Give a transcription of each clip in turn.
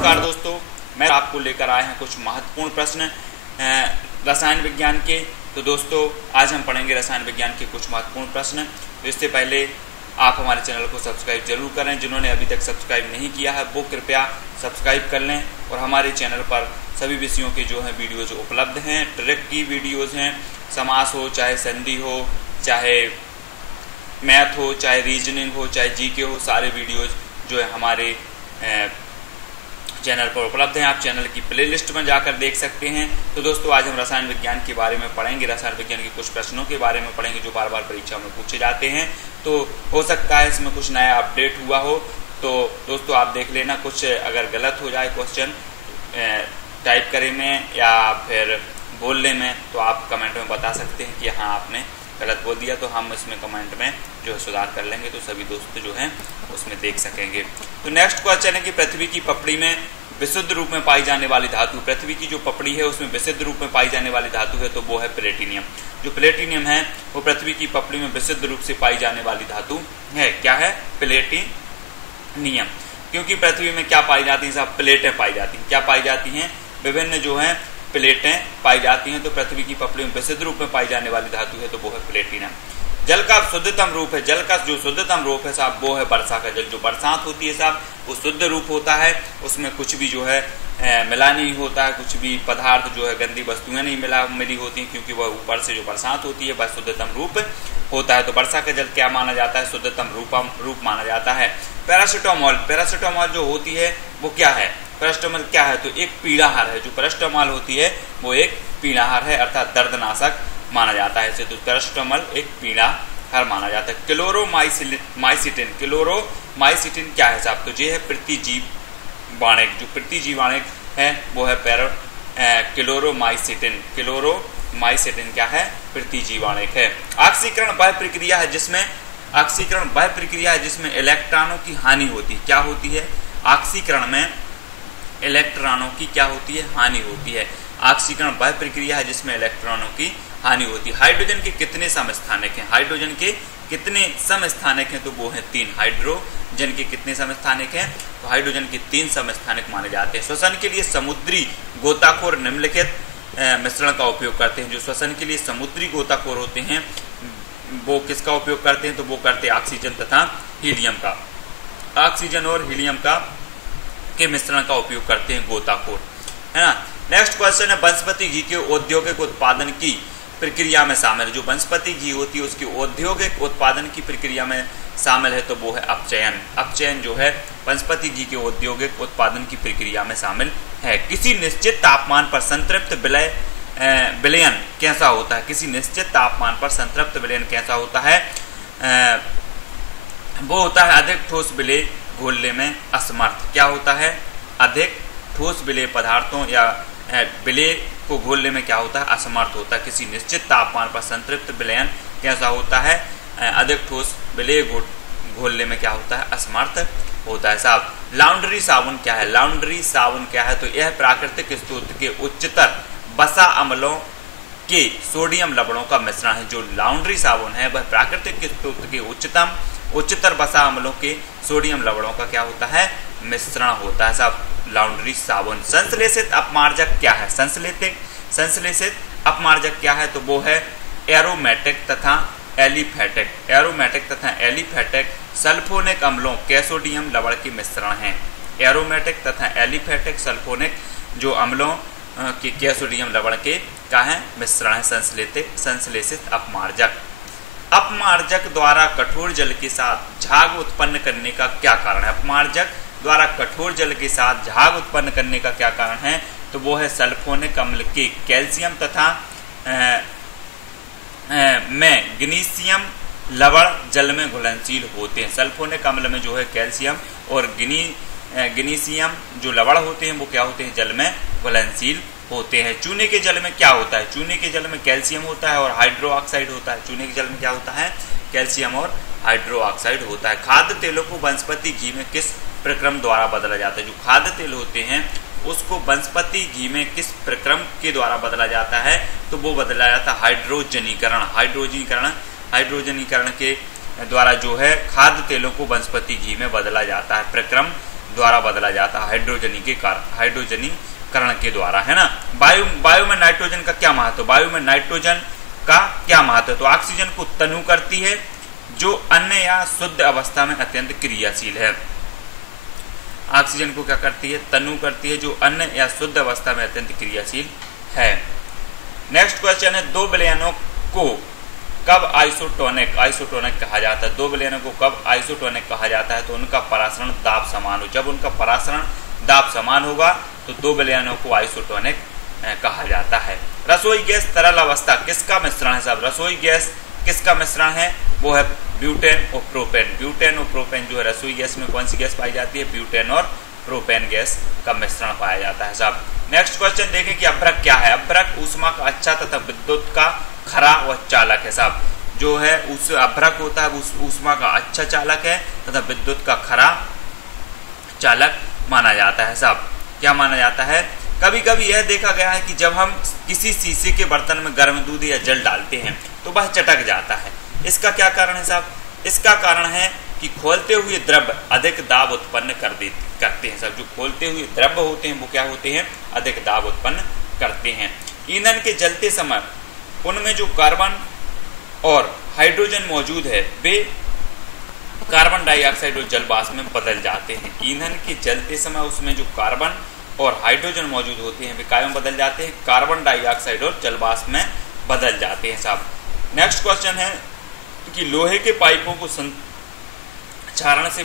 नमस्कार दोस्तों, मैं आपको लेकर आए हैं कुछ महत्वपूर्ण प्रश्न रसायन विज्ञान के। तो दोस्तों आज हम पढ़ेंगे रसायन विज्ञान के कुछ महत्वपूर्ण प्रश्न। तो इससे पहले आप हमारे चैनल को सब्सक्राइब जरूर करें। जिन्होंने अभी तक सब्सक्राइब नहीं किया है वो कृपया सब्सक्राइब कर लें। और हमारे चैनल पर सभी विषयों के जो हैं वीडियोज़ उपलब्ध हैं। ट्रिक की वीडियोज़ हैं, समास हो, चाहे संधि हो, चाहे मैथ हो, चाहे रीजनिंग हो, चाहे जीके हो, सारे वीडियोज़ जो है हमारे चैनल पर उपलब्ध हैं। आप चैनल की प्लेलिस्ट में जाकर देख सकते हैं। तो दोस्तों आज हम रसायन विज्ञान के बारे में पढ़ेंगे। रसायन विज्ञान के कुछ प्रश्नों के बारे में पढ़ेंगे जो बार बार परीक्षा में पूछे जाते हैं। तो हो सकता है इसमें कुछ नया अपडेट हुआ हो, तो दोस्तों आप देख लेना। कुछ अगर गलत हो जाए क्वेश्चन टाइप करे में या फिर बोलने में, तो आप कमेंट में बता सकते हैं कि हाँ आपने गलत बोल दिया, तो हम इसमें कमेंट में जो है सुधार कर लेंगे, तो सभी दोस्त जो हैं उसमें देख सकेंगे। तो नेक्स्ट क्वेश्चन है कि पृथ्वी की पपड़ी में विशुद्ध रूप में पाई जाने वाली धातु, पृथ्वी की जो पपड़ी है उसमें विशुद्ध रूप में पाई जाने वाली धातु है तो वो है प्लेटिनियम। जो प्लेटिनियम है वो पृथ्वी की पपड़ी में विशुद्ध रूप से पाई जाने वाली धातु है। क्या है? प्लेटिनियम। क्योंकि पृथ्वी में क्या पाई जाती है साहब? प्लेटें पाई जाती हैं। क्या पाई जाती हैं? विभिन्न जो है प्लेटें पाई जाती हैं। तो पृथ्वी की पपड़ी में विशुद्ध रूप में पाई जाने वाली धातु है तो वो है प्लेटिनम। जल का शुद्धतम रूप है, जल का जो शुद्धतम रूप है साहब वो है वर्षा का जल। जो बरसात होती है साहब वो शुद्ध रूप होता है, उसमें कुछ भी जो है मिला नहीं होता है, कुछ भी पदार्थ जो है गंदी वस्तुएं नहीं मिली होती हैं, क्योंकि वह ऊपर से जो बरसात होती है वह शुद्धतम रूप होता है। तो वर्षा का जल क्या माना जाता है? शुद्धतम रूप माना जाता है। पैरासिटामोल, पैरासिटामोल जो होती है वो क्या है? पैरासिटामोल क्या है? तो एक पीड़ाहार है। जो पैरासिटामोल होती है वो एक पीड़ाहार है, अर्थात दर्दनाशक माना जाता है इसे। तो पैरासिटामोल एक पीड़ाहार माना जाता है। क्लोरोमाइसिटिन, क्लोरोमाइसिटिन क्या है साहब? तो ये है प्रतिजीवाणक। जो प्रतिजीवाणक है वो है क्लोरोमाइसिटिन। क्लोरोमाइसिटिन क्या है? प्रतिजीवाणक है। ऑक्सीकरण वह प्रक्रिया है जिसमें इलेक्ट्रॉनों की हानि होती है। क्या होती है? ऑक्सीकरण में इलेक्ट्रॉनों की क्या होती है? हानि होती है। ऑक्सीकरण वह प्रक्रिया है जिसमें इलेक्ट्रॉनों की हानि होती है। हाइड्रोजन के कितने समस्थानिक हैं? हाइड्रोजन के कितने समस्थानिक हैं? तो वो हैं 3। हाइड्रोजन के कितने समस्थानिक हैं? तो हाइड्रोजन के 3 समस्थानिक माने जाते हैं। श्वसन के लिए समुद्री गोताखोर निम्नलिखित मिश्रण का उपयोग करते हैं। जो श्वसन के लिए समुद्री गोताखोर होते हैं वो किसका उपयोग करते हैं? तो वो करते हैं ऑक्सीजन तथा हीलियम का। ऑक्सीजन और हीलियम का के मिश्रण का उपयोग करते हैं गोताखोर, है ना। नेक्स्ट क्वेश्चन है वनस्पति घी के औद्योगिक उत्पादन की प्रक्रिया में शामिल है। जो वनस्पति घी होती है उसकी औद्योगिक उत्पादन की प्रक्रिया में शामिल है तो वो है अपचयन। अपचयन जो है वनस्पति घी के औद्योगिक उत्पादन की प्रक्रिया में शामिल है। किसी निश्चित तापमान पर संतृप्त विलयन कैसा होता है? किसी निश्चित तापमान पर संतृप्त विलयन कैसा होता है? वो होता है अधिक ठोस विलेय घोलने में असमर्थ। क्या होता है? अधिक ठोस विलेय पदार्थों या विलेय को घोलने में क्या होता है? असमर्थ होता है। किसी निश्चित तापमान पर संतृप्त विलयन कैसा होता है? अधिक ठोस विलेय घोलने में क्या होता है? असमर्थ होता है साहब। लॉन्ड्री साबुन क्या है? लॉन्ड्री साबुन क्या है? तो यह प्राकृतिक स्रोत के उच्चतर वसा अम्लों के सोडियम लवणों का मिश्रण है। जो लॉन्ड्री साबुन है वह प्राकृतिक स्रोत के उच्चतर वसा अम्लों के सोडियम लवणों का क्या होता है? मिश्रण होता है साहब लॉन्ड्री साबुन। संश्लेषित अपमार्जक क्या है? संश्लेषित अपमार्जक क्या है? तो वो है एरोमेटिक तथा एलिफेटिक। एरोमेटिक तथा एलिफेटिक सल्फोनिक अम्लों के सोडियम लवण के मिश्रण हैं। एरोमेटिक तथा एलिफेटिक सल्फोनिक जो अम्लों के कैसोडियम लवण के क्या है? मिश्रण है। संश्लेषित अपमार्जक। अपमार्जक द्वारा कठोर जल के साथ झाग उत्पन्न करने का क्या कारण है? अपमार्जक द्वारा कठोर जल के साथ झाग उत्पन्न करने का क्या कारण है? तो वो है सल्फोनिक अम्ल के कैल्शियम तथा मैग्नीशियम लवण जल में घुलनशील होते हैं। सल्फोनिक अम्ल में जो है कैल्शियम और ग्नीशियम जो लवण होते हैं वो क्या होते हैं? जल में घुलनशील होते हैं। चूने के जल में क्या होता है? चूने के जल में कैल्शियम होता है और हाइड्रो ऑक्साइड होता है। चूने के जल में क्या होता है? कैल्शियम और हाइड्रो ऑक्साइड होता है। खाद्य तेलों को वनस्पति घी में किस प्रक्रम द्वारा बदला जाता है? जो खाद्य तेल होते हैं उसको वनस्पति घी में किस प्रक्रम के द्वारा बदला जाता है? तो वो बदला जाता है हाइड्रोजनीकरण। हाइड्रोजनीकरण के द्वारा जो है खाद्य तेलों को वनस्पति घी में बदला जाता है। प्रक्रम द्वारा बदला जाता है, हाइड्रोजनीकरण के द्वारा, है ना। वायु में नाइट्रोजन का क्या महत्व, वायु में नाइट्रोजन का क्या महत्व, तो ऑक्सीजन को तनु करती है जो अन्य या शुद्ध अवस्था में अत्यंत क्रियाशील है। ऑक्सीजन को क्या करती है, तनु करती है जो अन्य या शुद्ध अवस्था में अत्यंत क्रियाशील है। नेक्स्ट क्वेश्चन है, दो विलयनों को कब आइसोटोनिक कहा जाता है, दो विलयनों को कब आइसोटोनिक कहा जाता है, तो उनका परासरण दाब समान हो, जब उनका परासरण दाब समान होगा तो दो विलयनों को आइसोटोनिक कहा जाता है। रसोई गैस तरल अवस्था किसका मिश्रण है साहब, रसोई गैस किसका मिश्रण है, वो है ब्यूटेन और प्रोपेन। ब्यूटेन और प्रोपेन जो है रसोई गैस में कौन सी गैस पाई जाती है, ब्यूटेन और प्रोपेन गैस का मिश्रण पाया जाता है साहब। नेक्स्ट क्वेश्चन देखें कि अभ्रक क्या है, अभ्रक ऊष्मा का अच्छा तथा विद्युत का खरा व चालक है साहब। जो है उस अभ्रक होता है उस ऊष्मा का अच्छा चालक है तथा विद्युत का खरा चालक माना जाता है साहब। क्या माना जाता है, कभी कभी यह देखा गया है कि जब हम किसी शीशे के बर्तन में गर्म दूध या जल डालते हैं तो वह चटक जाता है। इसका क्या कारण है साहब, इसका कारण है कि खोलते हुए द्रव्य अधिक दाब उत्पन्न करते हैं साहब। जो खोलते हुए द्रव्य होते हैं वो क्या होते हैं, अधिक दाब उत्पन्न करते हैं। ईंधन के जलते समय उनमें जो कार्बन और हाइड्रोजन मौजूद है वे कार्बन डाइऑक्साइड और जल वाष्प में बदल जाते हैं। ईंधन के जलते समय उसमें जो कार्बन और हाइड्रोजन मौजूद होते हैं वे काय में बदल जाते हैं, कार्बन डाइऑक्साइड और जल वाष्प में बदल जाते हैं साहब। नेक्स्ट क्वेश्चन है कि लोहे के पाइपों को क्षारण से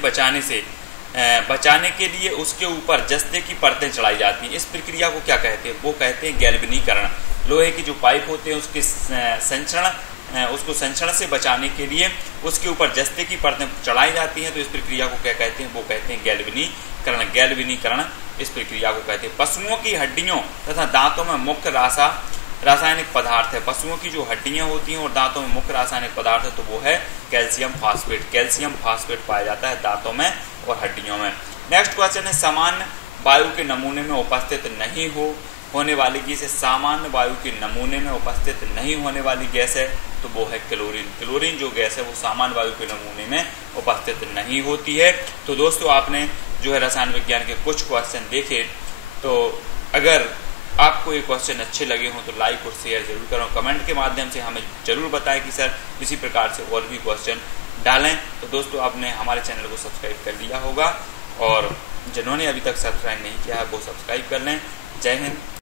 बचाने के लिए उसके ऊपर जस्ते की परतें चढ़ाई जाती हैं। इस प्रक्रिया को क्या कहते हैं, वो कहते हैं गैल्वेनीकरण। लोहे की जो पाइप होते हैं उसके संचरण से बचाने के लिए उसके ऊपर जस्ते की परतें चढ़ाई जाती हैं, तो इस प्रक्रिया को क्या कहते हैं, वो कहते हैं गैल्वेनीकरण। गैल्वेनीकरण इस प्रक्रिया को कहते हैं। पशुओं की हड्डियों तथा दांतों में मुख्य रासायनिक पदार्थ है, पशुओं की जो हड्डियां होती हैं और दांतों में मुख्य रासायनिक पदार्थ है तो वो है कैल्शियम फास्फेट। कैल्शियम फास्फेट पाया जाता है दांतों में और हड्डियों में। नेक्स्ट क्वेश्चन है, सामान्य वायु के नमूने में उपस्थित नहीं होने वाली गैस है, सामान्य वायु के नमूने में उपस्थित नहीं होने वाली गैस है तो वो है क्लोरीन। क्लोरीन जो गैस है वो सामान्य वायु के नमूने में उपस्थित नहीं होती है। तो दोस्तों आपने जो है रसायन विज्ञान के कुछ क्वेश्चन देखे, तो अगर आपको ये क्वेश्चन अच्छे लगे हों तो लाइक और शेयर जरूर करें, कमेंट के माध्यम से हमें जरूर बताएं कि सर इसी प्रकार से और भी क्वेश्चन डालें। तो दोस्तों आपने हमारे चैनल को सब्सक्राइब कर लिया होगा और जिन्होंने अभी तक सब्सक्राइब नहीं किया है वो सब्सक्राइब कर लें। जय हिंद।